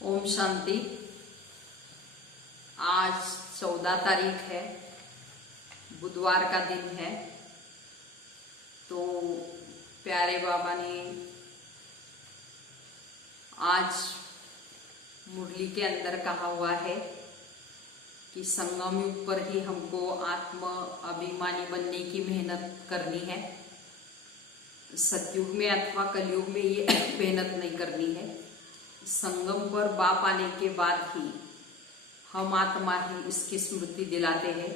ओम शांति। आज 14 तारीख है, बुधवार का दिन है। तो प्यारे बाबा ने आज मुरली के अंदर कहा हुआ है कि संगम युग पर ही हमको आत्म अभिमानी बनने की मेहनत करनी है। सतयुग में अथवा कलयुग में ये मेहनत नहीं करनी है। संगम पर बाप आने के बाद ही हम आत्मा ही इसकी स्मृति दिलाते हैं,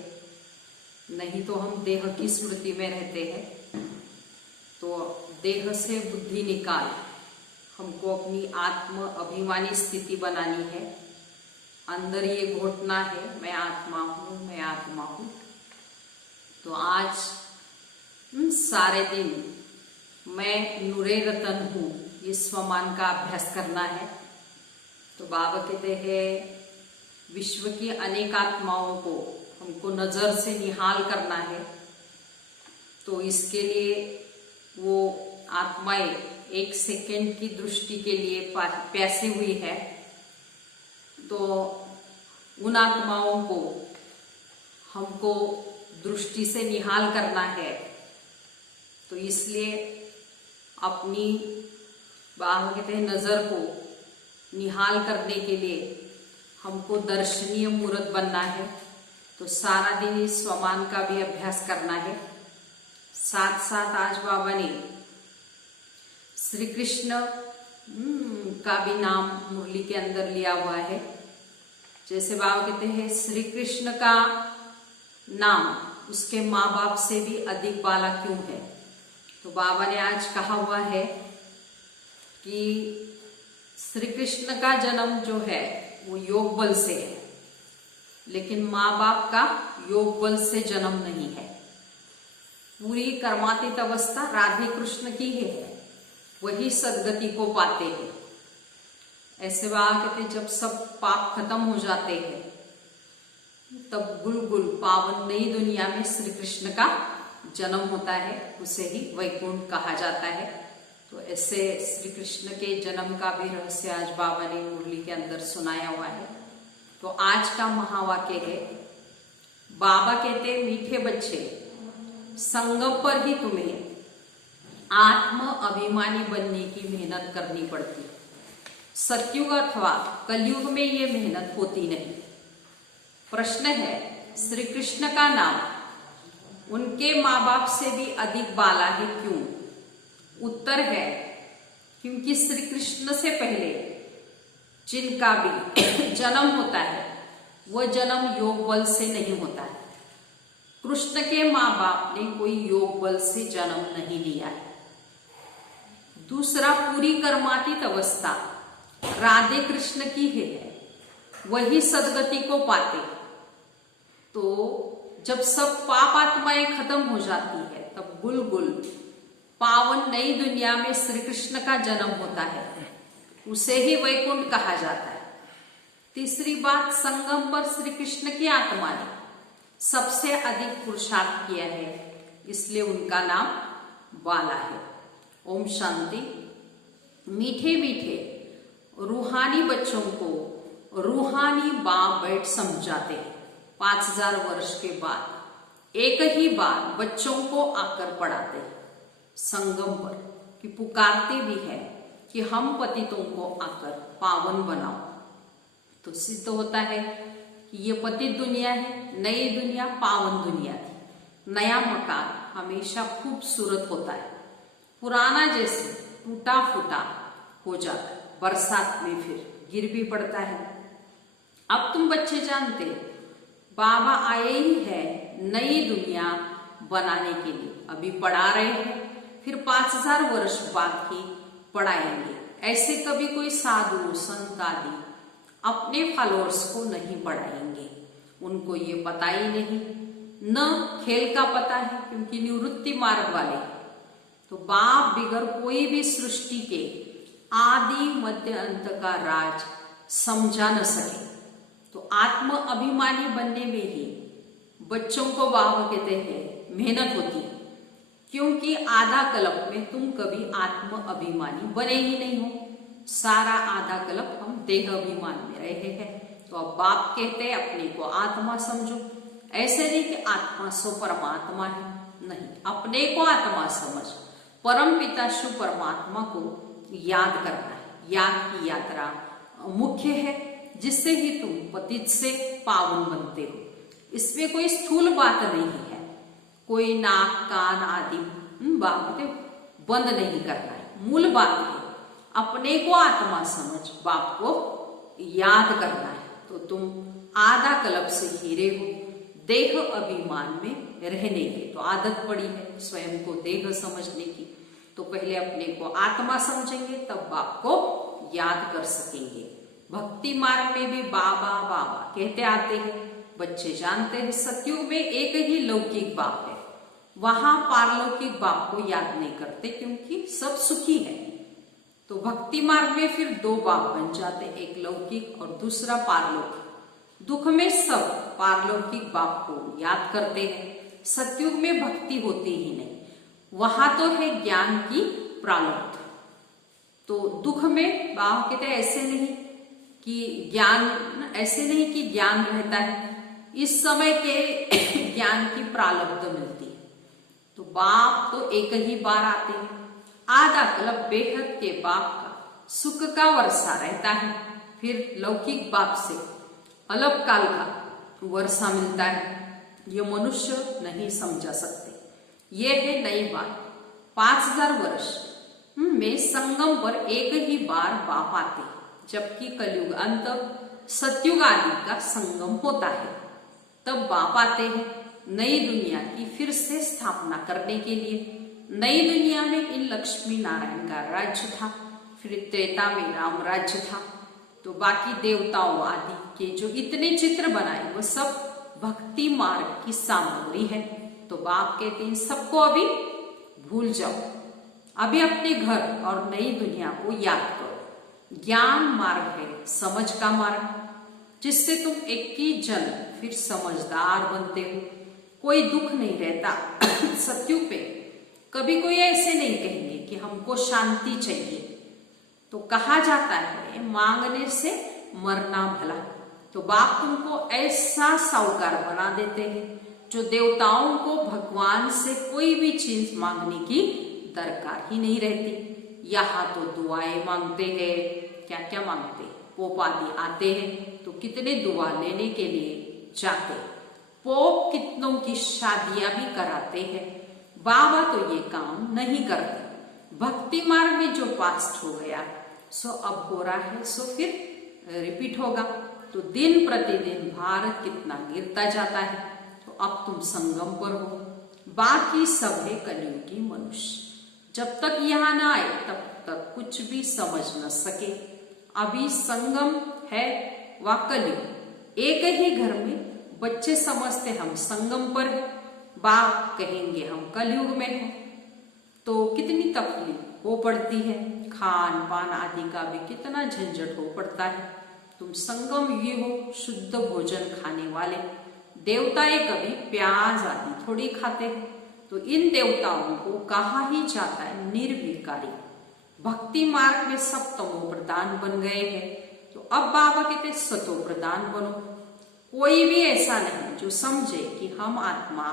नहीं तो हम देह की स्मृति में रहते हैं। तो देह से बुद्धि निकाल हमको अपनी आत्म अभिमानी स्थिति बनानी है। अंदर ये घोटना है, मैं आत्मा हूँ, मैं आत्मा हूँ। तो आज सारे दिन मैं नूरे रतन हूँ, ये स्वमान का अभ्यास करना है। तो बाबा कहते हैं विश्व की अनेक आत्माओं को हमको नजर से निहाल करना है। तो इसके लिए वो आत्माएं एक सेकेंड की दृष्टि के लिए प्यासी हुई है। तो उन आत्माओं को हमको दृष्टि से निहाल करना है। तो इसलिए अपनी बाबा कहते हैं नजर को निहाल करने के लिए हमको दर्शनीय मूर्त बनना है। तो सारा दिन इस स्वमान का भी अभ्यास करना है। साथ साथ आज बाबा ने श्री कृष्ण का भी नाम मुरली के अंदर लिया हुआ है। जैसे बाबा कहते हैं श्री कृष्ण का नाम उसके माँ बाप से भी अधिक वाला क्यों है। तो बाबा ने आज कहा हुआ है कि श्री कृष्ण का जन्म जो है वो योग बल से है, लेकिन माँ बाप का योग बल से जन्म नहीं है। पूरी कर्मातीत अवस्था राधे कृष्ण की ही है, वही सदगति को पाते हैं। ऐसे बाबा कहते जब सब पाप खत्म हो जाते हैं तब गुल पावन नई दुनिया में श्री कृष्ण का जन्म होता है, उसे ही वैकुंठ कहा जाता है। तो ऐसे श्री कृष्ण के जन्म का भी रहस्य आज बाबा ने मुरली के अंदर सुनाया हुआ है। तो आज का महावाक्य है, बाबा कहते मीठे बच्चे संगम पर ही तुम्हें आत्म अभिमानी बनने की मेहनत करनी पड़ती। सतयुग अथवा कलयुग में ये मेहनत होती नहीं। प्रश्न है श्री कृष्ण का नाम उनके माँ बाप से भी अधिक बाला है क्यों? उत्तर है क्योंकि श्री कृष्ण से पहले जिनका भी जन्म होता है वह जन्म योग बल से नहीं होता है। कृष्ण के माँ बाप ने कोई योग बल से जन्म नहीं लिया है। दूसरा, पूरी कर्मातीत अवस्था राधे कृष्ण की है, वही सदगति को पाते। तो जब सब पाप आत्माएं खत्म हो जाती है तब गुल पावन नई दुनिया में श्री कृष्ण का जन्म होता है, उसे ही वैकुंठ कहा जाता है। तीसरी बात, संगम पर श्री कृष्ण की आत्मा ने सबसे अधिक पुरुषार्थ किया है, इसलिए उनका नाम बाला है। ओम शांति। मीठे मीठे रूहानी बच्चों को रूहानी बाप बैठ समझाते हैं। 5000 वर्ष के बाद एक ही बार बच्चों को आकर पढ़ाते हैं संगम पर, कि पुकारते भी है कि हम पतितों को आकर पावन बनाओ। तो सिद्ध होता है कि ये पतित दुनिया है, नई दुनिया पावन दुनिया थी। नया मकान हमेशा खूबसूरत होता है, पुराना जैसे टूटा फूटा हो जाता है, बरसात में फिर गिर भी पड़ता है। अब तुम बच्चे जानते बाबा आए ही है नई दुनिया बनाने के लिए। अभी पढ़ा रहे हैं, फिर 5000 वर्ष बाद ही पढ़ाएंगे। ऐसे कभी कोई साधु संत आदि अपने फॉलोअर्स को नहीं पढ़ाएंगे, उनको ये पता ही नहीं, न खेल का पता है क्योंकि निवृत्ति मार्ग वाले। तो बाप बिगर कोई भी सृष्टि के आदि मध्य अंत का राज समझा न सके। तो आत्म अभिमानी बनने में ही बच्चों को बाबा कहते हैं मेहनत होती है, क्योंकि आधा कल्प में तुम कभी आत्म अभिमानी बने ही नहीं हो। सारा आधा कल्प हम देह अभिमान में रहे हैं। तो अब बाप कहते हैं अपने को आत्मा समझो। ऐसे नहीं कि आत्मा सो परमात्मा है, नहीं, अपने को आत्मा समझ, परम पिता शिव परमात्मा को याद करना है। याद की यात्रा मुख्य है, जिससे ही तुम पतित से पावन बनते हो। इसमें कोई स्थूल बात नहीं है, कोई नाक कान आदि बात बंद नहीं करना है। मूल बात है अपने को आत्मा समझ, बाप को याद करना है। तो तुम आधा कल्प से हीरे हो, देह अभिमान में रहने की तो आदत पड़ी है स्वयं को देह समझने की। तो पहले अपने को आत्मा समझेंगे, तब बाप को याद कर सकेंगे। भक्ति मार्ग में भी बाबा बाबा कहते आते हैं। बच्चे जानते हैं सतयुग में एक ही लौकिक बाप है, वहां पारलौकिक बाप को याद नहीं करते क्योंकि सब सुखी है। तो भक्ति मार्ग में फिर दो बाप बन जाते, एक लौकिक और दूसरा पारलौकिक। दुख में सब पारलौकिक बाप को याद करते हैं। सतयुग में भक्ति होती ही नहीं, वहां तो है ज्ञान की प्रारब्ध। तो दुख में बाबा कहते हैं ऐसे नहीं कि ज्ञान, ऐसे नहीं कि ज्ञान रहता है, इस समय के ज्ञान की प्रारब्ध मिलती है। तो बाप तो एक ही बार आते हैं। आधा कल्प बेहद के बाप का सुख का वर्षा रहता है, फिर लौकिक बाप से अल्प काल का वर्षा मिलता है। ये मनुष्य नहीं समझा सकते। ये है नई बात। 5000 वर्ष में संगम पर एक ही बार बाप आते, जबकि कलयुग अंत सतयुग आदि का संगम होता है। तब बाप आते हैं नई दुनिया की फिर से स्थापना करने के लिए। नई दुनिया में इन लक्ष्मी नारायण का राज्य था, फिर त्रेता में राम राज्य था। तो बाकी देवताओं आदि के जो इतने चित्र बनाए वो सब भक्ति मार्ग की सामग्री है। तो बाप कहते हैं सबको अभी भूल जाओ, अभी अपने घर और नई दुनिया को याद करो। ज्ञान मार्ग है, समझ का मार्ग, जिससे तुम 21 जन्म फिर समझदार बनते हो। कोई दुख नहीं रहता सतयुग पे। कभी कोई ऐसे नहीं कहेंगे कि हमको शांति चाहिए। तो कहा जाता है मांगने से मरना भला। तो बाप तुमको ऐसा साहूकार बना देते हैं जो देवताओं को भगवान से कोई भी चीज मांगने की दरकार ही नहीं रहती। यहाँ तो दुआएं मांगते हैं, क्या क्या मांगते हैं। पोप आदि आते हैं तो कितने दुआ लेने के लिए जाते। पोप कितनों की शादियां भी कराते हैं। बाबा तो ये काम नहीं करते। भक्ति मार्ग में जो पास्ट हो गया सो अब हो रहा है, सो फिर रिपीट होगा। तो दिन प्रतिदिन भारत कितना गिरता जाता है। तो अब तुम संगम पर हो, बाकी सब है कलियुगी मनुष्य। जब तक यहाँ ना आए तब तक कुछ भी समझ न सके। अभी संगम है व कलयुग, एक ही घर में बच्चे समझते हम संगम पर, बाप कहेंगे हम कलयुग में हैं। तो कितनी तकलीफ हो पड़ती है, खान पान आदि का भी कितना झंझट हो पड़ता है। तुम संगम ये हो, शुद्ध भोजन खाने वाले। देवताएं कभी प्याज आदि थोड़ी खाते हैं। तो इन देवताओं को कहा ही जाता है निर्विकारी। भक्ति मार्ग में सब तमो प्रधान बन गए हैं। तो अब बाबा कहते सतो प्रधान बनो। कोई भी ऐसा नहीं जो समझे कि हम आत्मा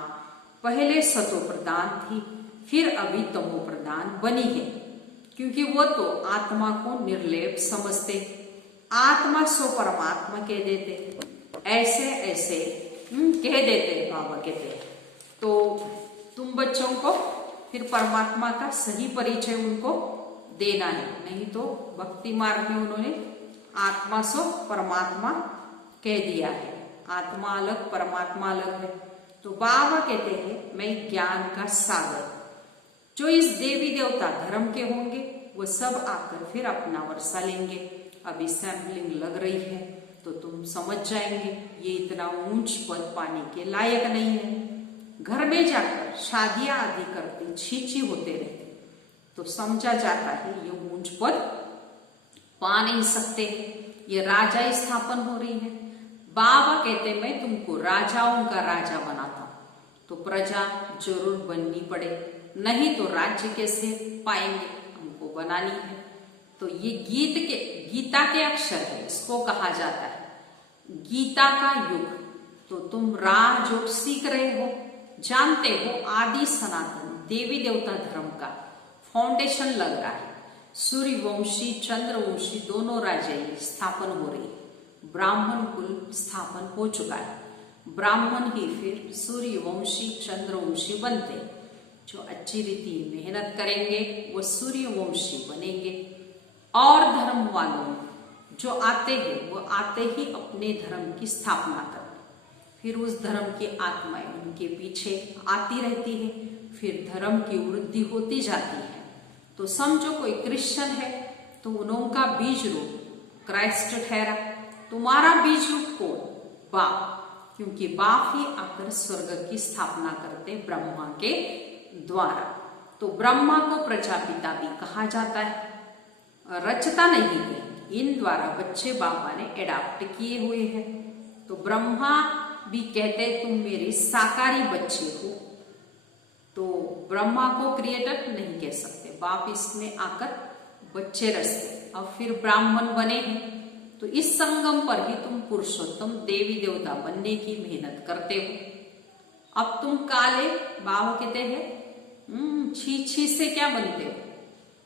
पहले सतो प्रधान थी, फिर अभी तमो प्रधान बनी है, क्योंकि वो तो आत्मा को निर्लेप समझते, आत्मा सो परमात्मा कह देते, ऐसे ऐसे कह देते बाबा कहते। तो तुम बच्चों को फिर परमात्मा का सही परिचय उनको देना है, नहीं तो भक्ति मार्ग में उन्होंने आत्मा सो परमात्मा कह दिया है। आत्मा अलग परमात्मा अलग है। तो बाबा कहते हैं मैं ज्ञान का सागर, जो इस देवी देवता धर्म के होंगे वो सब आकर फिर अपना वर्षा लेंगे। अभी सैंपलिंग लग रही है तो तुम समझ जाएंगे ये इतना ऊंच पद पाने के लायक नहीं है। घर में जाकर शादियां आदि करते छींची होते रहते तो समझा जाता है ये ऊंच पद पा नहीं सकते। ये राजा स्थापन हो रही है। बाबा कहते मैं तुमको राजाओं का राजा बनाता हूं। तो प्रजा जरूर बननी पड़े, नहीं तो राज्य कैसे पाएंगे, हमको बनानी है। तो ये गीता के अक्षर है, इसको कहा जाता है गीता का युग। तो तुम राह जो सीख रहे हो, जानते हो आदि सनातन देवी देवता धर्म का फाउंडेशन लग रहा है। सूर्यवंशी चंद्रवंशी दोनों राजाएं स्थापन हो रही है, ब्राह्मण कुल स्थापन हो चुका है। ब्राह्मण ही फिर सूर्यवंशी चंद्रवंशी बनते, जो अच्छी रीति मेहनत करेंगे वो सूर्यवंशी बनेंगे। और धर्म वालों जो आते हैं वो आते ही अपने धर्म की स्थापना करते, फिर उस धर्म की आत्माएं उनके पीछे आती रहती है, फिर धर्म की वृद्धि होती जाती है। तो समझो कोई क्रिश्चियन है तो उनका बीज रूप क्राइस्ट ठहरा, तुम्हारा बीज रूप कौन? बाप, क्योंकि बाप ही आकर स्वर्ग की स्थापना करते ब्रह्मा के द्वारा। तो ब्रह्मा को प्रजापिता भी कहा जाता है, रचता नहीं है, इन द्वारा बच्चे बाबा ने एडाप्ट किए हुए हैं। तो ब्रह्मा भी कहते तुम मेरे साकारी बच्चे हो, तो ब्रह्मा को क्रिएटर नहीं कह सकते, बाप इसमें आकर बच्चे रचते। अब फिर ब्राह्मण बने हैं, तो इस संगम पर ही तुम पुरुषोत्तम देवी देवता बनने की मेहनत करते हो। अब तुम काले, बाबा कहते हैं छी छी से क्या बनते हो?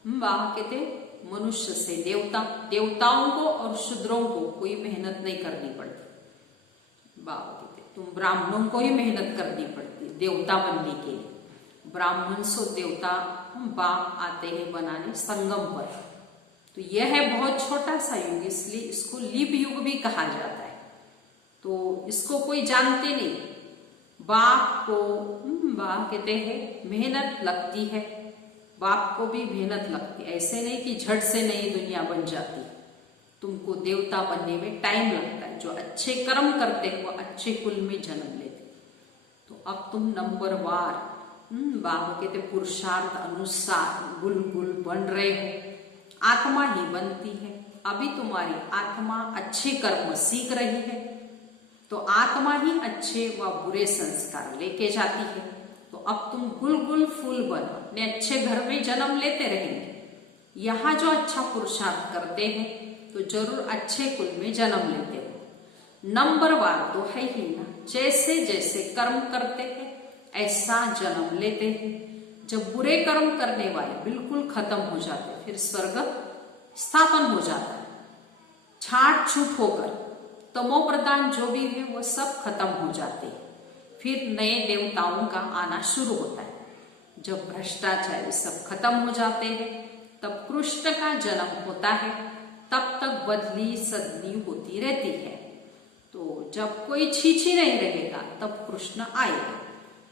बाबा कहते मनुष्य से देवता, देवताओं को और शूद्रों को कोई मेहनत नहीं करनी पड़ती। बाबा कहते तुम ब्राह्मणों को ही मेहनत करनी पड़ती देवता बनने के लिए। ब्राह्मण सो देवता बाप आते हैं बनाने संगम पर। तो यह है बहुत छोटा सा युग, इसलिए इसको लीप युग भी कहा जाता है। तो इसको कोई जानते नहीं, बाप को बाप कहते हैं मेहनत लगती है, बाप को भी मेहनत लगती है। ऐसे नहीं कि झट से नई दुनिया बन जाती, तुमको देवता बनने में टाइम लगता है। जो अच्छे कर्म करते हैं वो अच्छे कुल में जन्म लेते। तो अब तुम नंबर वार बाबा कहते पुरुषार्थ अनुसार गुल गुल बन रहे हो, आत्मा ही बनती है। अभी तुम्हारी आत्मा अच्छे कर्म सीख रही है, तो आत्मा ही अच्छे व बुरे संस्कार लेके जाती है। तो अब तुम गुल गुल फूल बनो, अपने अच्छे घर में जन्म लेते रहेंगे। यहाँ जो अच्छा पुरुषार्थ करते हैं तो जरूर अच्छे कुल में जन्म लेते हो। नंबरवार तो है ही ना, जैसे जैसे कर्म करते हैं ऐसा जन्म लेते हैं। जब बुरे कर्म करने वाले बिल्कुल खत्म हो जाते, फिर स्वर्ग स्थापन हो जाता है। छाट छूट होकर तमो प्रदान जो भी है वो सब खत्म हो जाते हैं, फिर नए देवताओं का आना शुरू होता है। जब भ्रष्टाचारी सब खत्म हो जाते हैं तब कृष्ण का जन्म होता है, तब तक बदली सदली होती रहती है। तो जब कोई छीछी नहीं रहेगा तब कृष्ण आएगा,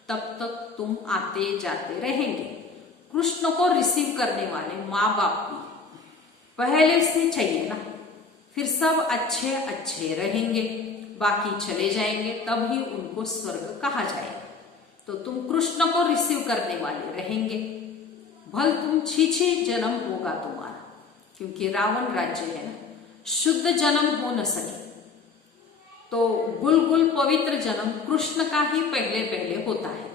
तब तक तुम आते जाते रहेंगे। कृष्ण को रिसीव करने वाले माँ बाप भी पहले से चाहिए ना, फिर सब अच्छे अच्छे रहेंगे, बाकी चले जाएंगे, तभी उनको स्वर्ग कहा जाएगा। तो तुम कृष्ण को रिसीव करने वाले रहेंगे। भल तुम छीछी जन्म होगा तुम्हारा, क्योंकि रावण राज्य है ना, शुद्ध जन्म हो न सके। तो गुल गुल पवित्र जन्म कृष्ण का ही पहले पहले होता है।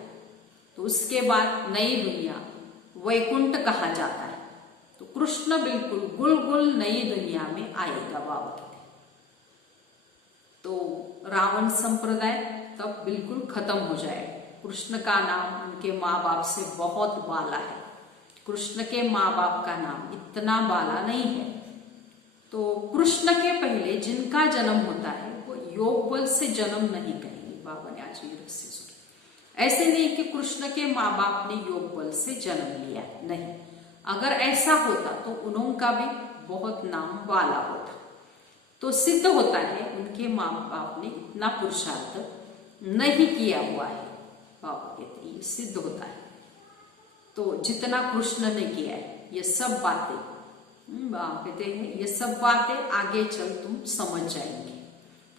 तो उसके बाद नई दुनिया वैकुंठ कहा जाता है। तो कृष्ण बिल्कुल गुल गुल नई दुनिया में आएगा बाबा कहते। तो रावण संप्रदाय तब बिल्कुल खत्म हो जाएगा। कृष्ण का नाम उनके माँ बाप से बहुत बाला है, कृष्ण के माँ बाप का नाम इतना बाला नहीं है। तो कृष्ण के पहले जिनका जन्म होता है वो योग बल से जन्म नहीं करेंगे। बाबा ने आज ये रहस्य सुना। ऐसे नहीं कि कृष्ण के माँ बाप ने योग बल से जन्म लिया, नहीं। अगर ऐसा होता तो उनका भी बहुत नाम वाला होता। तो सिद्ध होता है उनके माँ बाप ने इतना पुरुषार्थ नहीं किया हुआ है। बाबा कहते ये सिद्ध होता है। तो जितना कृष्ण ने किया है ये सब बातें, बाबा कहते हैं ये सब बातें आगे चल तुम समझ जाएंगे।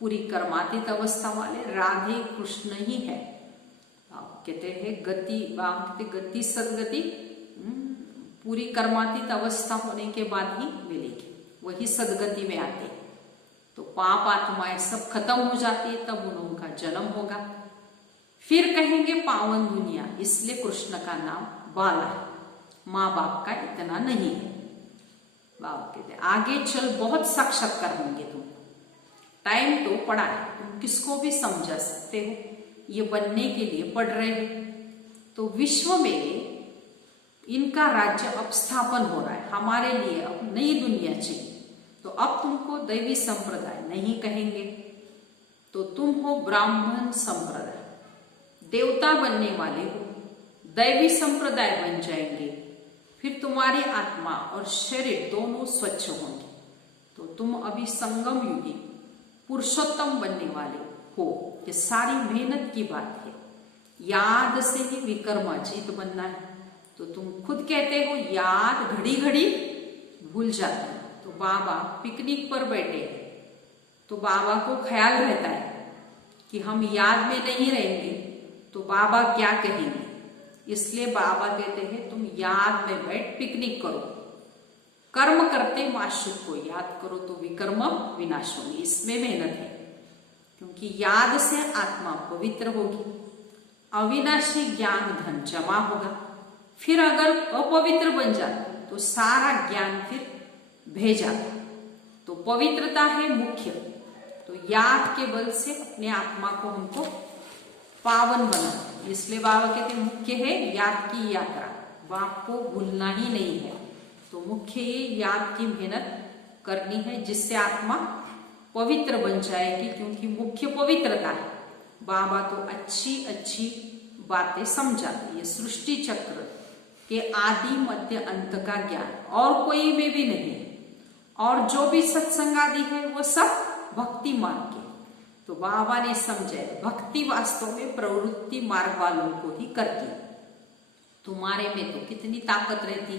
पूरी कर्मातीत अवस्था वाले राधे कृष्ण ही है। बाबा कहते हैं गति, बाबा कहते गति सदगति पूरी कर्मातीत अवस्था होने के बाद ही मिलेगी, वही सदगति में आते। तो पाप आत्माएं सब खत्म हो जाती है, तब उनका जन्म होगा। फिर कहेंगे पावन दुनिया, इसलिए कृष्ण का नाम बाला है, माँ बाप का इतना नहीं है। बाबा कहते हैं आगे चल बहुत साक्षात्कार होंगे तुम, टाइम तो पड़ा है, तुम किसको भी समझा सकते हो, ये बनने के लिए पढ़ रहे हो। तो विश्व में इनका राज्य अब स्थापन हो रहा है, हमारे लिए अब नई दुनिया चाहिए। तो अब तुमको दैवी संप्रदाय नहीं कहेंगे, तो तुम हो ब्राह्मण संप्रदाय, देवता बनने वाले हो, दैवी संप्रदाय बन जाएंगे। फिर तुम्हारी आत्मा और शरीर दोनों स्वच्छ होंगे। तो तुम अभी संगम युगी पुरुषोत्तम बनने वाले हो। ये सारी मेहनत की बात है, याद से ही विक्रमाजीत बनना है। तो तुम खुद कहते हो याद घड़ी घड़ी भूल जाते हो। तो बाबा पिकनिक पर बैठे हैं, तो बाबा को ख्याल रहता है कि हम याद में नहीं रहेंगे तो बाबा क्या कहेंगे, इसलिए बाबा कहते हैं तुम याद में बैठ पिकनिक करो, कर्म करते माशूक को याद करो तो विकर्म विनाश होंगे। इसमें मेहनत है, क्योंकि याद से आत्मा पवित्र होगी, अविनाशी ज्ञान धन जमा होगा। फिर अगर अपवित्र बन जाता तो सारा ज्ञान फिर भेजा। तो पवित्रता है मुख्य। तो याद के बल से अपने आत्मा को हमको पावन बना, इसलिए बाबा कहते हैं मुख्य है याद की यात्रा, बाप को भूलना ही नहीं है। तो मुख्य ये याद की मेहनत करनी है, जिससे आत्मा पवित्र बन जाएगी, क्योंकि मुख्य पवित्रता है। बाबा तो अच्छी अच्छी बातें समझाते, ये सृष्टि चक्र के आदि मध्य अंत का ज्ञान और कोई में भी नहीं, और जो भी सत्संग आदि है वो सब भक्ति मार्ग के। तो बाबा ने समझा भक्ति वास्तव में प्रवृत्ति मार्ग वालों को ही करती। तुम्हारे में तो कितनी ताकत रहती,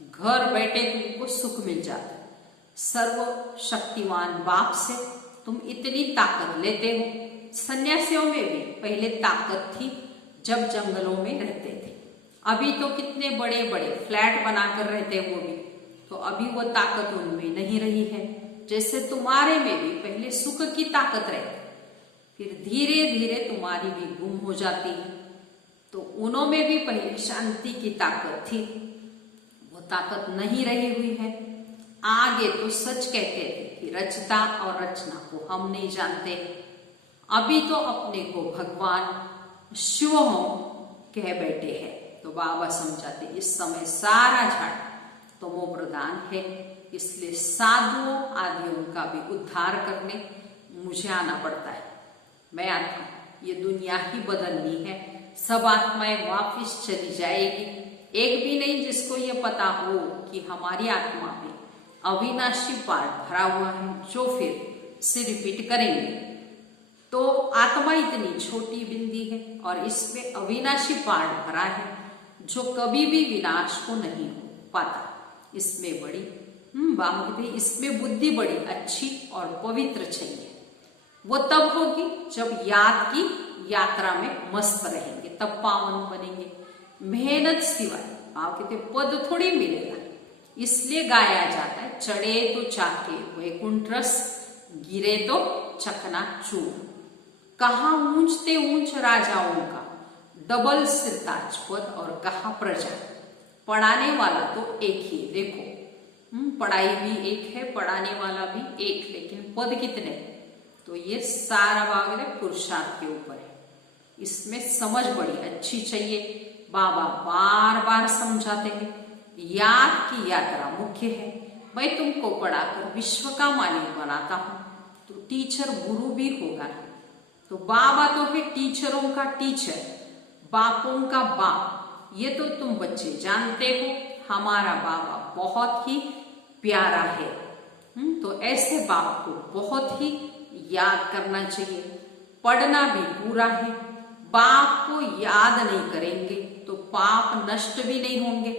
घर बैठे तुमको सुख मिल जाता, सर्व शक्तिमान बाप से तुम इतनी ताकत लेते हो। सन्यासियों में भी पहले ताकत थी जब जंगलों में रहते थे, अभी तो कितने बड़े बड़े फ्लैट बनाकर रहते वो भी, तो अभी वो ताकत उनमें नहीं रही है। जैसे तुम्हारे में भी पहले सुख की ताकत रहती, फिर धीरे धीरे तुम्हारी भी गुम हो जाती है। तो उनमें भी पहले शांति की ताकत थी, वो ताकत नहीं रही हुई है। आगे तो सच कहते थे कि रचता और रचना को हम नहीं जानते, अभी तो अपने को भगवान शिव हम कह बैठे हैं। तो बाबा समझाते इस समय सारा झाड़ तमो प्रधान है, इसलिए साधुओं आदियों का भी उद्धार करने मुझे आना पड़ता है। मैं आता हूँ, ये दुनिया ही बदलनी है, सब आत्माएं वापिस चली जाएगी। एक भी नहीं जिसको ये पता हो कि हमारी आत्मा में अविनाशी पार्ट भरा हुआ है, जो फिर से रिपीट करेंगे। तो आत्मा इतनी छोटी बिंदी है और इसमें अविनाशी पार्ट भरा है, जो कभी भी विनाश को नहीं हो पाता। इसमें बड़ी बाबा कहते हैं इसमें बुद्धि बड़ी अच्छी और पवित्र चाहिए। वो तब होगी जब याद की यात्रा में मस्त रहेंगे, तब पावन बनेंगे। मेहनत सिवाय बाबा कहते पद थोड़ी मिलेगा, इसलिए गाया जाता है चढ़े तो चाके वैकुंठ रस, गिरे तो चकना चूर। कहा ऊंचते ऊंच राजाओं का डबल सिरताज पद, और कहा प्रजा। पढ़ाने वाला तो एक ही, देखो पढ़ाई भी एक है, पढ़ाने वाला भी एक, लेकिन पद कितने? तो ये सारा भाग पुरुषार्थ के ऊपर है, इसमें समझ बड़ी अच्छी चाहिए। बाबा बार बार समझाते हैं याद की यात्रा मुख्य है। मैं तुमको पढ़ाकर विश्व का मालिक बनाता हूँ, तो टीचर गुरु भी होगा। तो बाबा तो है टीचरों का टीचर, बापों का बाप। ये तो तुम बच्चे जानते हो, हमारा बाबा बहुत ही प्यारा है। तो ऐसे बाप को बहुत ही याद करना चाहिए। पढ़ना भी पूरा है, बाप को याद नहीं करेंगे तो पाप नष्ट भी नहीं होंगे।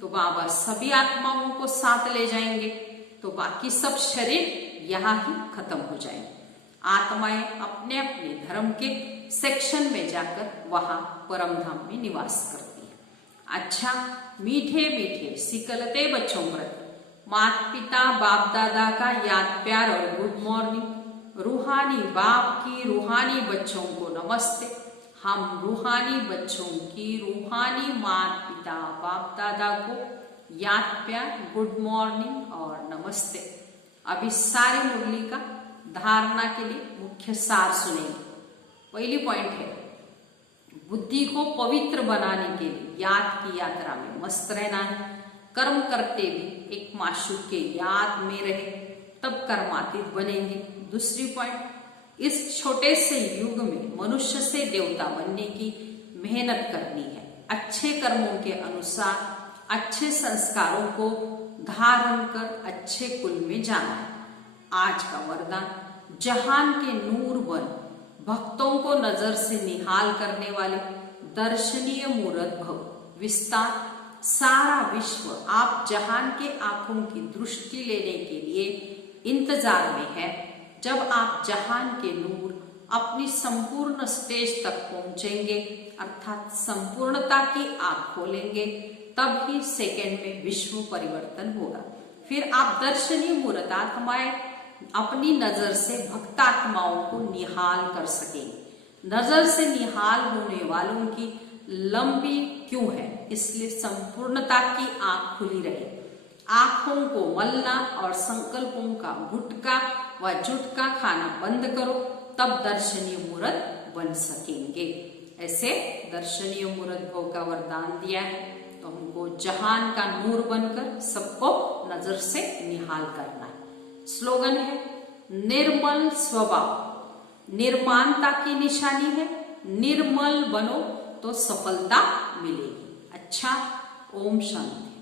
तो बाबा सभी आत्माओं को साथ ले जाएंगे, तो बाकी सब शरीर यहाँ ही खत्म हो जाएंगे। आत्माएं अपने अपने धर्म के सेक्शन में जाकर वहां परम धाम में निवास करती है। अच्छा, मीठे मीठे सिकलते बच्चों पर माता पिता बाप दादा का याद प्यार और गुड मॉर्निंग। रूहानी बाप की रूहानी बच्चों को नमस्ते। हम रूहानी बच्चों की रूहानी माता पिता बाप दादा को याद प्यार, गुड मॉर्निंग और नमस्ते। अब इस सारी मुरली का धारणा के लिए मुख्य सार सुनेंगे। पहली पॉइंट है, बुद्धि को पवित्र बनाने के लिए याद की यात्रा में मस्त रहना है। कर्म करते भी एक माशूक के याद में रहे, तब कर्मातीत बनेंगे। दूसरी पॉइंट, इस छोटे से युग में मनुष्य से देवता बनने की मेहनत करनी है। अच्छे कर्मों के अनुसार अच्छे संस्कारों को धारण कर अच्छे कुल में जाना है। आज का वरदान, जहान के नूर बन, भक्तों को नजर से निहाल करने वाले दर्शनीय मूरत भव। विस्तार, सारा विश्व आप जहान के आंखों की दृष्टि लेने के लिए इंतजार में है। जब आप जहान के नूर अपनी संपूर्ण स्टेज तक पहुंचेंगे, अर्थात संपूर्णता की आंख खोलेंगे, तब ही सेकंड में विश्व परिवर्तन होगा। फिर आप दर्शनीय मूरत आत्माएं अपनी नजर से भक्तात्माओं को निहाल कर सकेंगे। नजर से निहाल होने वालों की लंबी क्यों है, इसलिए संपूर्णता की आंख खुली रहे। आंखों को मलना और संकल्पों का गुटका व जुटका खाना बंद करो, तब दर्शनीय मूरत बन सकेंगे। ऐसे दर्शनीय मूरत भव का वरदान दिया है, तो हमको जहान का नूर बनकर सबको नजर से निहाल करना है। स्लोगन है, निर्मल स्वभाव निर्माणता की निशानी है। निर्मल बनो तो सफलता मिलेगी। अच्छा, ओम शांति।